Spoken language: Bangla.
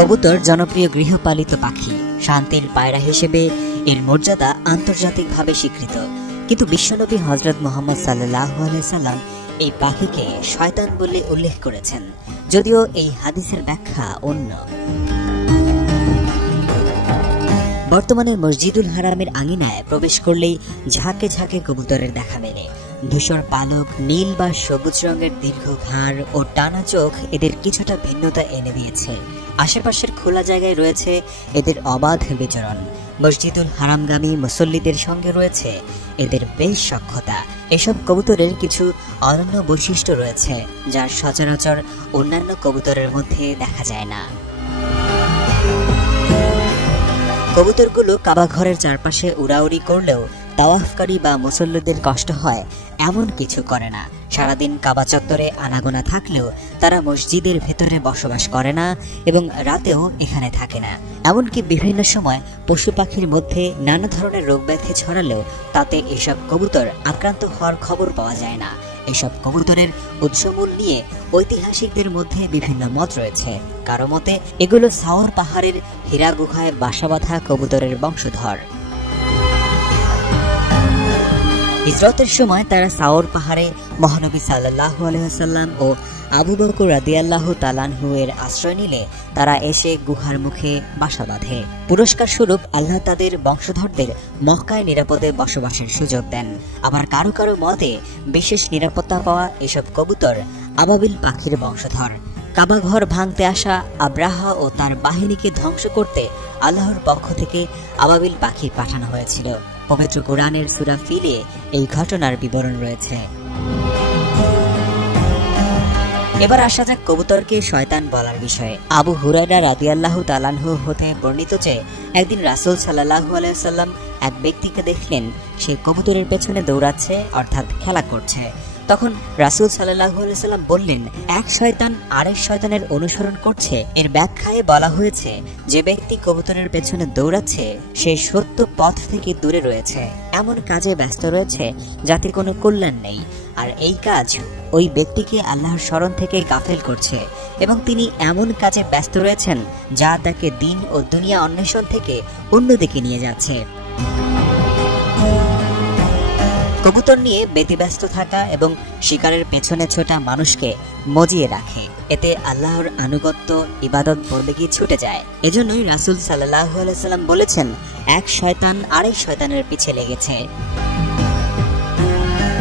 কবুতর জনপ্রিয় গৃহপালিত পাখি। শান্তির পায়রা হিসেবে এর মর্যাদা আন্তর্জাতিকভাবে স্বীকৃত। কিন্তু বিশ্বনবী হযরত মুহাম্মদ সাল্লাল্লাহু আলাইহি সাল্লাম এই পাখিকে শয়তান বলে উল্লেখ করেছেন, যদিও এই হাদিসের ব্যাখ্যা অন্য। বর্তমানে মসজিদুল হারামের আঙিনায় প্রবেশ করলেই ঝাঁকে ঝাঁকে কবুতরের দেখা মেলে। ধূসর পালক, নীল বা সবুজ রঙের দীর্ঘ ঘাড় ও টানা চোখ এদের কিছুটা ভিন্নতা এনে দিয়েছে। আশেপাশের খোলা জায়গায় রয়েছে এদের অবাধ বিচরণ। মসজিদুল হারামগামী মুসল্লিদের সঙ্গে রয়েছে এদের বেশ সখ্যতা। এসব কবুতরের কিছু অনন্য বৈশিষ্ট্য রয়েছে, যা সচরাচর অন্যান্য কবুতরের মধ্যে দেখা যায় না। কবুতরগুলো কাবা ঘরের চারপাশে উড়াউড়ি করলেও তাওয়াফকারী বা মুসল্লিদের কষ্ট হয় এমন কিছু করে না। সারাদিন কাবা চত্বরে আনাগোনা থাকলেও তারা মসজিদের ভেতরে বসবাস করে না এবং রাতেও এখানে থাকে না। এমনকি বিভিন্ন সময় পশু পাখির মধ্যে নানা ধরনের রোগ ব্যাধি ছড়ালেও তাতে এসব কবুতর আক্রান্ত হওয়ার খবর পাওয়া যায় না। এসব কবুতরের উৎসমূল নিয়ে ঐতিহাসিকদের মধ্যে বিভিন্ন মত রয়েছে। কারো মতে এগুলো সাওর পাহাড়ের হীরা গুহায় বাসা বাঁধা কবুতরের বংশধর। হিজরতের সময় তারা সাওর পাহাড়ে মহানবী সাল্লাল্লাহু আলাইহি ওয়াসাল্লাম ও আবু বকর রাদিয়াল্লাহু তাআলা আনহু এর আশ্রয় নিলে তারা এসে গুহার মুখে বাসা বাঁধে। পুরস্কার স্বরূপ আল্লাহ তাদের বংশধরদের মক্কায় নিরাপদে বসবাসের সুযোগ দেন। আবার কারো কারো মতে বিশেষ নিরাপত্তা পাওয়া এসব কবুতর আবাবিল পাখির বংশধর। কাবা ঘর ভাঙতে আসা আব্রাহা ও তার বাহিনীকে ধ্বংস করতে আল্লাহর পক্ষ থেকে আবাবিল পাখি পাঠানো হয়েছিল। পবিত্র কোরআনের সূরা ফিলে এই ঘটনার বিবরণ রয়েছে। এবার আসা যাক কবুতরকে শয়তান বলার বিষয়ে। আবু হুরায়রা রাদিয়াল্লাহু তাআলা আনহু হতে বর্ণিত যে একদিন রাসূল সাল্লাল্লাহু আলাইহি ওয়াসাল্লাম এক ব্যক্তিকে দেখলেন সে কবুতরের পেছনে দৌড়াচ্ছে, অর্থাৎ খেলা করছে। তখন রাসূল সাল্লাল্লাহু আলাইহি ওয়াসাল্লাম বললেন, এক শয়তান আরেক শয়তানের অনুসরণ করছে। এর ব্যাখ্যায় বলা হয়েছে, যে ব্যক্তি কবুতরের পেছনে দৌড়াচ্ছে সে সত্য পথ থেকে দূরে রয়েছে, এমন কাজে ব্যস্ত রয়েছে যাতে কোনো কল্যাণ নেই। আর এই কাজ ওই ব্যক্তিকে আল্লাহর স্মরণ থেকে গাফেল করছে এবং তিনি এমন কাজে ব্যস্ত রয়েছেন যা তাকে দিন ও দুনিয়া অন্বেষণ থেকে অন্যদিকে নিয়ে যাচ্ছে। কবুতর নিয়ে ব্যতিব্যস্ত থাকা এবং শিকারের পেছনে ছোটা মানুষকে মজিয়ে রাখে। এতে আল্লাহর আনুগত্য, ইবাদত বন্দেগী ছুটে যায়। এজন্যই রাসূল সাল্লাল্লাহু আলাইহি ওয়াসাল্লাম বলেছেন, এক শয়তান আরেক শয়তানের পিছে লেগেছে।